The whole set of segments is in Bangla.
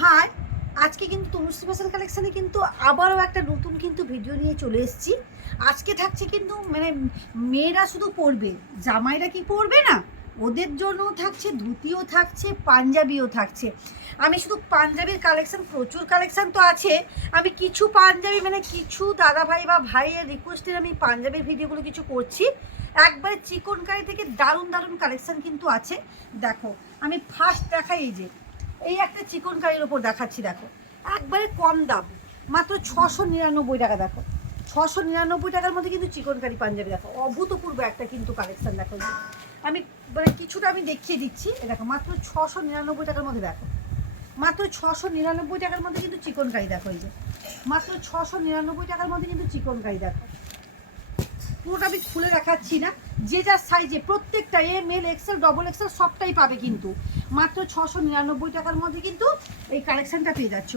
হাই, আজকে কিন্তু তনুশ্রী ফ্যাশন কালেকশানে কিন্তু আবারও একটা নতুন কিন্তু ভিডিও নিয়ে চলে এসেছি। আজকে থাকছে কিন্তু মেয়েরা শুধু পরবে, জামাইরা কি পরবে না, ওদের জন্যও থাকছে, ধুতিও থাকছে, পাঞ্জাবিও থাকছে। আমি শুধু পাঞ্জাবির কালেকশান, প্রচুর কালেকশান তো আছে, আমি কিছু পাঞ্জাবি কিছু দাদা ভাই বা ভাইয়ের রিকোয়েস্টের আমি পাঞ্জাবির ভিডিওগুলো কিছু করছি। একবারে চিকনকারি থেকে দারুণ দারুণ কালেকশান কিন্তু আছে। দেখো, আমি ফার্স্ট দেখাই এই একটা চিকন কারির ওপর দেখাচ্ছি। দেখো, একবারে কম দাম, মাত্র 699 টাকা। দেখো, 699 টাকার মধ্যে কিন্তু চিকন কারি পাঞ্জাবি। দেখো, অভূতপূর্ব একটা কিন্তু কালেকশন। দেখো, আমি কিছুটা আমি দেখিয়ে দিচ্ছি। দেখো, মাত্র 699 টাকার মধ্যে। দেখো, মাত্র 699 টাকার মধ্যে কিন্তু চিকন কারি। দেখো, এই যে মাত্র 699 টাকার মধ্যে কিন্তু চিকন কারি। দেখো, পুরোটা আমি খুলে দেখাচ্ছি না, যে যার সাইজে প্রত্যেকটা M L XL double XL সবটাই পাবে কিন্তু মাত্র 699 টাকার মধ্যে কিন্তু এই কালেকশানটা পেয়ে যাচ্ছ।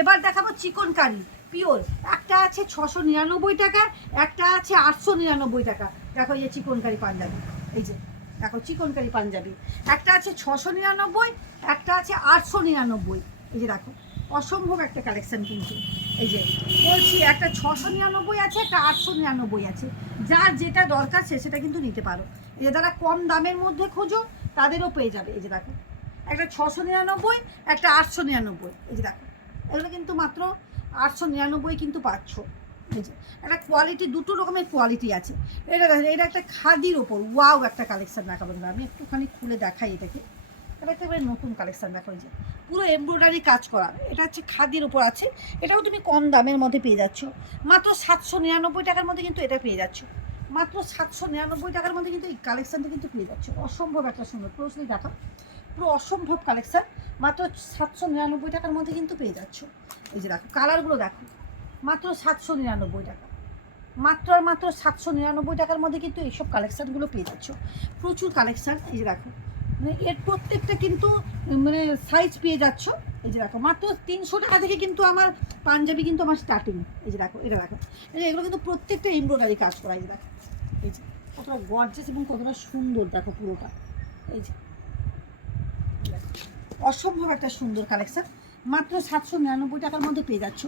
এবার দেখাবো চিকন কারি পিওর। একটা আছে 699 টাকা, একটা আছে 899 টাকা। দেখো, এই যে চিকন কারি পাঞ্জাবি, এই যে দেখো চিকন কারি পাঞ্জাবি, একটা আছে 699, একটা আছে 899। এই যে দেখো, অসম্ভব একটা কালেকশান কিন্তু। এই যে বলছি, একটা 699 আছে, একটা 899 আছে। যার যেটা দরকার সেটা কিন্তু নিতে পারো। এই যে যারা কম দামের মধ্যে খোঁজো তাদেরও পেয়ে যাবে। এই যে দেখো, একটা 699, একটা 899। এই যে দেখো, এগুলো কিন্তু মাত্র 899 কিন্তু পাচ্ছ। এই যে একটা কোয়ালিটি, দুটো রকমের কোয়ালিটি আছে। এটা একটা খাদির ওপর ওয়াও একটা কালেকশান দেখাবো। আমি একটুখানি খুলে দেখাই এটাকে। এটা একেবারে নতুন কালেকশান। দেখো, এই যে পুরো এমব্রয়ডারি কাজ করা, এটা হচ্ছে খাদির ওপর আছে। এটাও তুমি কম দামের মধ্যে পেয়ে যাচ্ছ, মাত্র 799 টাকার মধ্যে কিন্তু এটা পেয়ে যাচ্ছ। মাত্র 799 টাকার মধ্যে কিন্তু এই কালেকশানটা কিন্তু পেয়ে যাচ্ছ। অসম্ভব একটা সুন্দর, পুরোপুরি দেখো, পুরো অসম্ভব কালেকশান। মাত্র 799 টাকার মধ্যে কিন্তু পেয়ে যাচ্ছ। এই যে দেখো, কালারগুলো দেখো, মাত্র 799 টাকা। মাত্র আর মাত্র 799 টাকার মধ্যে কিন্তু এইসব কালেকশানগুলো পেয়ে যাচ্ছ। প্রচুর কালেকশান। এই যে দেখো, এর প্রত্যেকটা কিন্তু সাইজ পেয়ে যাচ্ছ। এই যে দেখো, মাত্র 300 টাকা থেকে কিন্তু আমার পাঞ্জাবি কিন্তু আমার স্টার্টিং। এই যে দেখো, এটা দেখো, এগুলো কিন্তু প্রত্যেকটা এমব্রয়ডারি কাজ করা। এই যে দেখো, এই যে কতটা গর্জিয়াস এবং কতটা সুন্দর। দেখো পুরোটা, এই যে অসম্ভব একটা সুন্দর কালেকশান। মাত্র 799 টাকার মধ্যে পেয়ে যাচ্ছ।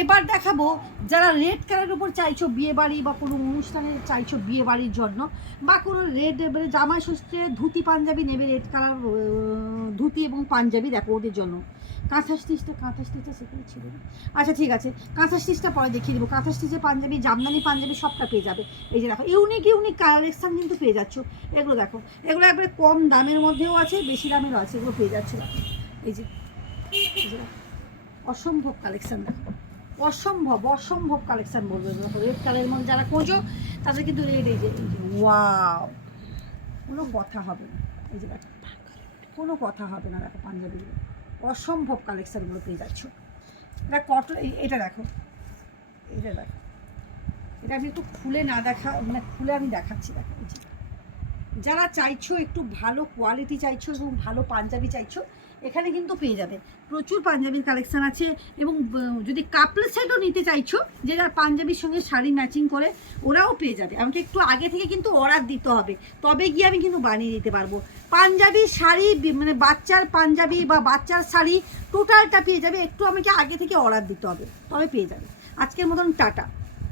এবার দেখাবো যারা রেড কালারের উপর চাইছো বিয়ে বাড়ি বা কোনো অনুষ্ঠানে চাইছো বিয়ে বাড়ির জন্য, বা কোনো রেড জামাই ষষ্ঠীতে ধুতি পাঞ্জাবি নেবে, রেড কালার ধুতি এবং পাঞ্জাবি। দেখো, ওদের জন্য কাঁথা স্টিচটা সেখানে ছিল না। আচ্ছা ঠিক আছে, কাঁথা স্টিচটা পরে দেখিয়ে দেবো। কাঁথা স্টিচের পাঞ্জাবি, জামদানি পাঞ্জাবি সবটা পেয়ে যাবে। এই যে দেখো, ইউনিক কালেকশান কিন্তু পেয়ে যাচ্ছ। এগুলো দেখো, এগুলো একবারে কম দামের মধ্যেও আছে, বেশি দামেরও আছে, এগুলো পেয়ে যাচ্ছে। এই যে অসম্ভব কালেকশান। দেখো, অসম্ভব কালেকশান বলবো। রেড কালারের মধ্যে যারা খোঁজো তাদের কিন্তু রেড। এই যে ওয়াও, কোনো কথা হবে না। এই যে দেখো, কোনো কথা হবে না। দেখো, পাঞ্জাবিগুলো অসম্ভব কালেকশানগুলো পেয়ে যাচ্ছ। এটা কটন। এটা দেখো, এটা দেখো, এটা আমি একটু খুলে না দেখা, খুলে আমি দেখাচ্ছি। দেখো, এই যে যারা চাইছো একটু ভালো কোয়ালিটি চাইছো এবং ভালো পাঞ্জাবি চাইছো, এখানে কিন্তু পেয়ে যাবে। প্রচুর পাঞ্জাবির কালেকশান আছে। এবং যদি কাপল সেটও নিতে চাইছো, যে যার পাঞ্জাবির সঙ্গে শাড়ি ম্যাচিং করে, ওরাও পেয়ে যাবে। আমাকে একটু আগে থেকে কিন্তু অর্ডার দিতে হবে, তবে গিয়ে আমি কিন্তু বানিয়ে দিতে পারবো। পাঞ্জাবি শাড়ি, বাচ্চার পাঞ্জাবি বা বাচ্চার শাড়ি টোটালটা পেয়ে যাবে। একটু আমাকে আগে থেকে অর্ডার দিতে হবে, তবে পেয়ে যাবে। আজকের মতন টাটা।